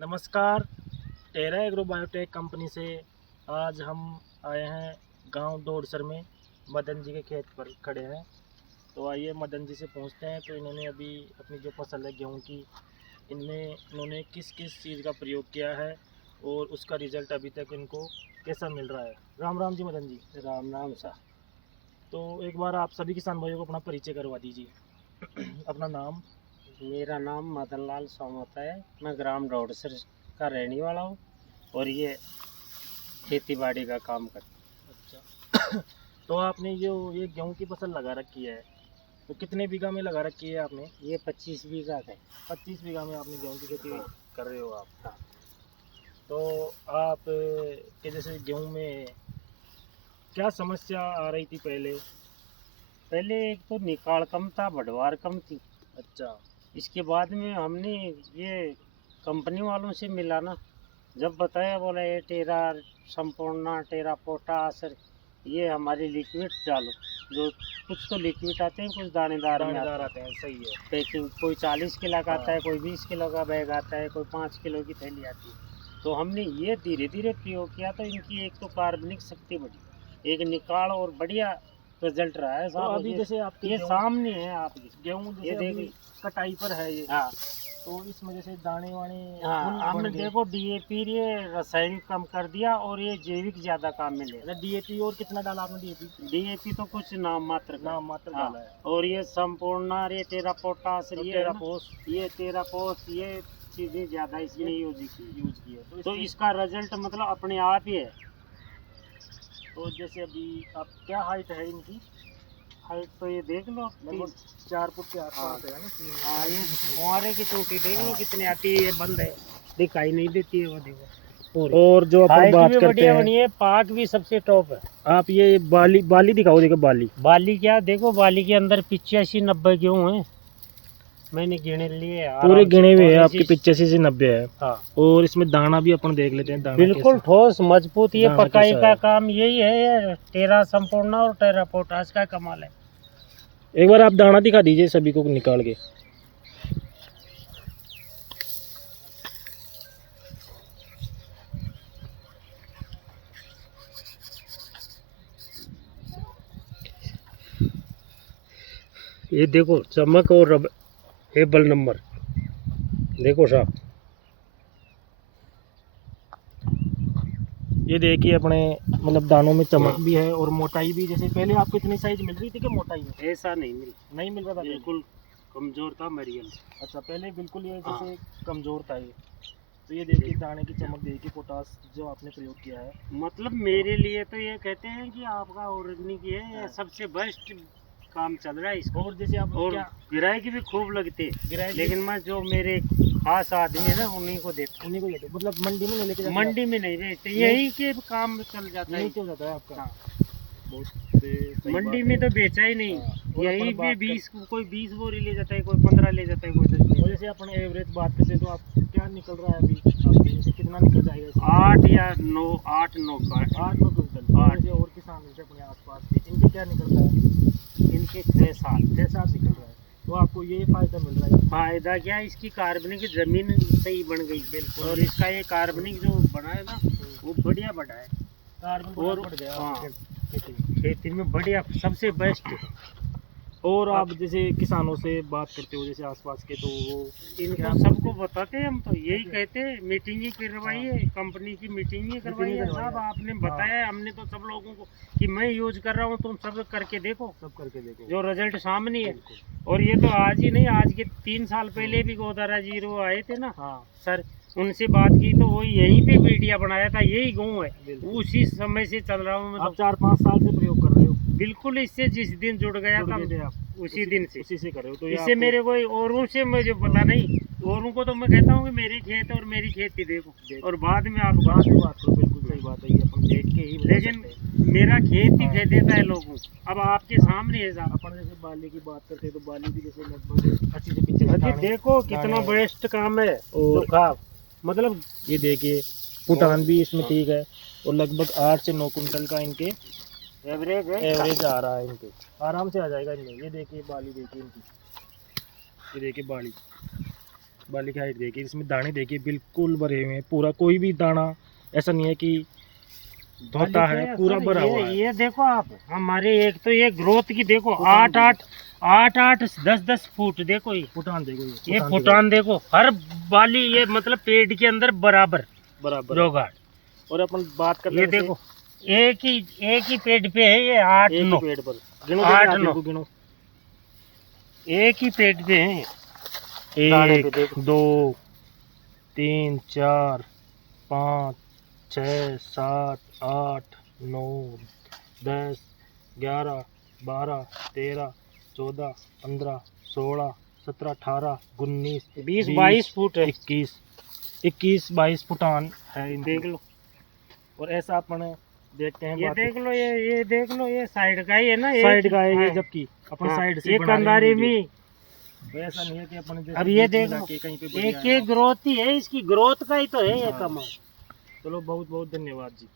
नमस्कार। टेरा agro biotech company से आज हम आए हैं गांव डोडसर में। मदन जी के खेत पर खड़े हैं, तो आइए मदन जी से पूछते हैं। तो इन्होंने अभी अपनी जो फसल है गेहूं की, इनमें इन्होंने किस किस चीज़ का प्रयोग किया है और उसका रिजल्ट अभी तक इनको कैसा मिल रहा है। राम राम जी मदन जी। राम राम सा। तो एक बार आप सभी किसान भाइयों को अपना परिचय करवा दीजिए। अपना नाम। मेरा नाम मदन लाल सोमता है। मैं ग्राम डोडसर का रहने वाला हूँ और ये खेती बाड़ी का काम करता अच्छा। तो आपने जो ये गेहूं की फसल लगा रखी है, तो कितने बीघा में लगा रखी है आपने। हूँ। ये 25 बीघा है। 25 बीघा में आपने गेहूं की खेती हाँ। कर रहे हो आप। हाँ। तो आप के जैसे गेहूं में क्या समस्या आ रही थी पहले। पहले एक तो निकाल कम था, बढ़वार कम थी। अच्छा। इसके बाद में हमने ये कंपनी वालों से मिला ना, जब बताया बोला ये टेरा संपूर्णा, टेरा पोटास, ये हमारे लिक्विड डालो। जो कुछ तो लिक्विड आते हैं, कुछ दानेदार में दानेदार आते आते हैं। हैं, सही है। पैकिंग कोई 40 किलो का आता हाँ। है, कोई 20 किलो का बैग आता है, कोई 5 किलो की थैली आती है। तो हमने ये धीरे धीरे प्रयोग किया तो इनकी एक तो कार्बनिक शक्ति बढ़ी, एक निकाल और बढ़िया रिजल्ट रहा है तो साहब। अभी जैसे आपके ये सामने है आपके गेहूं ये जैसे देख अभी कटाई पर है ये, हाँ। तो इसमें जैसे दाने वाने हाँ, बन हमने गए। देखो डीएपी ये रासायनिक कम कर दिया और ये जैविक ज्यादा काम मिले। अच्छा, डीएपी और कितना डाला आपने डीएपी। डीएपी तो कुछ नाम मात्र का। नाम मात्र हाँ। डाला है। और ये संपूर्ण, ये तेरा पोटास, तो ये तेरा है ना, पोस्ट ये तेरा पोस्ट, ये चीजें ज्यादा इसमें यूज की। यूज किया तो इससे। इसका रिजल्ट मतलब अपने आप ही है। तो जैसे अभी आप क्या हाइट है इनकी। हाइट तो ये देख लो लगभग 4 फुट के हाँ। आसपास है ना। हाँ, ये फुहारे की चोटी देख लो कितनी आती है। ये बंद है, दिखाई नहीं देती है वो, देखो। और जो अपन हाइट बात भी करते बढ़िया हैं, बनी है, पाक भी सबसे टॉप है। आप ये बाली बाली दिखाओ, देखो बाली। बाली क्या देखो, बाली के अंदर 85-90 गेहूं है। मैंने गिने लिए पूरे आराम से। गिने हुए और हैं ऐसी आपके 85 से 90 है। हाँ, और इसमें दाना भी अपन देख लेते हैं, दाना बिल्कुल कैसा। ठोस मजबूत। ये दाना पकाई कैसा का है। काम यही है। ये टेरा संपूर्ण और टेरा पोटास का कमाल है। एक बार आप दाना दिखा दीजिए सभी को निकाल के। ये देखो चमक और एबल नंबर देखो साहब। ये देखिए अपने मतलब दानों में चमक भी है और मोटाई भी। जैसे पहले आपको इतनी साइज मिल रही थी कि मोटाई में ऐसा नहीं मिल नहीं मिल रहा था पहले? बिल्कुल कमजोर था मरियल। अच्छा, पहले बिल्कुल ये हाँ। जैसे कमजोर था ये। तो ये देखिए दाने की चमक देखिए, पोटास जो आपने प्रयोग किया है। मतलब मेरे लिए तो ये कहते हैं कि आपका ऑर्गेनिक है, ये सबसे बेस्ट काम चल रहा है इसको। और जैसे आप और क्या गिराई भी खूब लगती है, गिराए, लेकिन मैं जो मेरे खास आदमी है ना उन्हीं को देता उन्हीं को देते हो? मतलब मंडी में नहीं लेके हूँ। जाते मंडी में नहीं बेचते, यही के काम चल आप? जाता यहीं है। से हो जाता है आपका। हाँ। बहुत सही मंडी बात में है। तो बेचा ही नहीं। हाँ, और यही अपन भी बात 20 कोई 20 बोरी ले जाता है, कोई 15 ले जाता है, कोई 10 ले और जाता जैसे अपन एवरेज बात करते हैं, तो आप क्या निकल रहा है अभी आपके, जैसे कितना निकल जाएगा इसमें? है। 8 या 9, 8-9 का 8-9 क्विंटल। और जैसे और किसान जैसे अपने आसपास के, इनके क्या निकल रहा है? इनके 6-7। 6-7 निकल रहा है। तो आपको ये फायदा मिल रहा है। फायदा क्या है, इसकी कार्बनिक जमीन सही बन गई बिल्कुल। और इसका ये कार्बनिक जो बना है ना, वो बढ़िया बढ़ा है। कार्बन और बढ़ गया हाँ, आपकी खेती में। खेती में बढ़िया सबसे बेस्ट है। और आप जैसे किसानों से बात करते हो जैसे आसपास के, तो वो इनको सबको बताते हैं, हम तो यही कहते हैं मीटिंग ही करवाइए, कंपनी की मीटिंग ही करवाइए साहब। आपने बताया, हमने तो सब लोगों को कि मैं यूज कर रहा हूँ, तुम सब करके देखो, सब करके देखो जो रिजल्ट सामने है। बिल्कुल। और ये तो आज ही नहीं, आज के 3 साल पहले भी गोदारा जीरो आए थे ना हाँ सर, उनसे बात की तो वो यहीं पे वीडियो बनाया था, यही गाँव है। बिल्कुल। उसी समय से चल रहा हूँ मैं आप तो। 4-5 साल से प्रयोग कर रहे हो। बिल्कुल, इससे जिस दिन जुड़ गया जुड़ था गए थे आप उसी दिन से। उसी से कर रहे हो। तो ये इससे आपको मेरे कोई औरों से मुझे पता नहीं। औरों को तो मैं कहता हूँ कि मेरी खेत और मेरी खेती देखो, और बाद में आप बाद में बात करो। बिल्कुल सही बात है, ये अपन देख के ही बता लेकिन सकते हैं। मेरा खेत ही हाँ। कह देता है लोगों को। अब आपके सामने है साहब। अपन जैसे बाली की बात करते हैं, तो बाली भी जैसे लगभग 80 से 85 अजी दाने देखो कितना दाने हैं। बेस्ट काम है। और जो खा मतलब ये देखिए फुटान भी इसमें ठीक है, और लगभग 8 से 9 कुंटल का इनके एवरेज है। एवरेज आ रहा है। इनके आराम से आ जाएगा इनमें। ये देखिए बाली, देखिए इनकी, ये देखिए बाली, बाली की हाइट देखिए, इसमें दाने देखिए बिल्कुल भरे हुए हैं, पूरा कोई भी दाना ऐसा नहीं है कि धोता बाली है, पे पूरा सर, भरा हुआ है। ये देखो आप, हमारे एक तो ये ग्रोथ की देखो, फुटान 8 10 फुट देखो, फुटान देखो, ये फुटान देखो, हर बाली ये मतलब पेड़ के अंदर बराबर बराबर। जोगाड़। और अपन बात करते ये हैं देखो एक ही पेड़ पे है ये 8 एक ही 9, पेड़ पर गिनो, 8 देखिए, 9 आप देखो, गिनो। एक ही पेड़ पे है ये। दाने पे 1 देखो। 2 3 4 5 6 7 8 9 10 11 12 13 14 15 16 17 18 19 20 22 फुट है। 21 22 फुटान है इनकी। देख लो, और ऐसा अपन देखते हैं, ये बात देख लो, ये देख लो, ये साइड का ही है ना, साइड का है ये, हाँ, जबकि अपन हाँ, साइड से ये बना रहे हैं कंधारी वीडियो। में। तो ऐसा नहीं है कि अपन जैसे अब ये बीच में देख लो, लाके कहीं पे बढ़िया एक है। ग्रोथ ही है, इसकी ग्रोथ का ही तो है ये हाँ। कमाल। चलो बहुत बहुत धन्यवाद जी।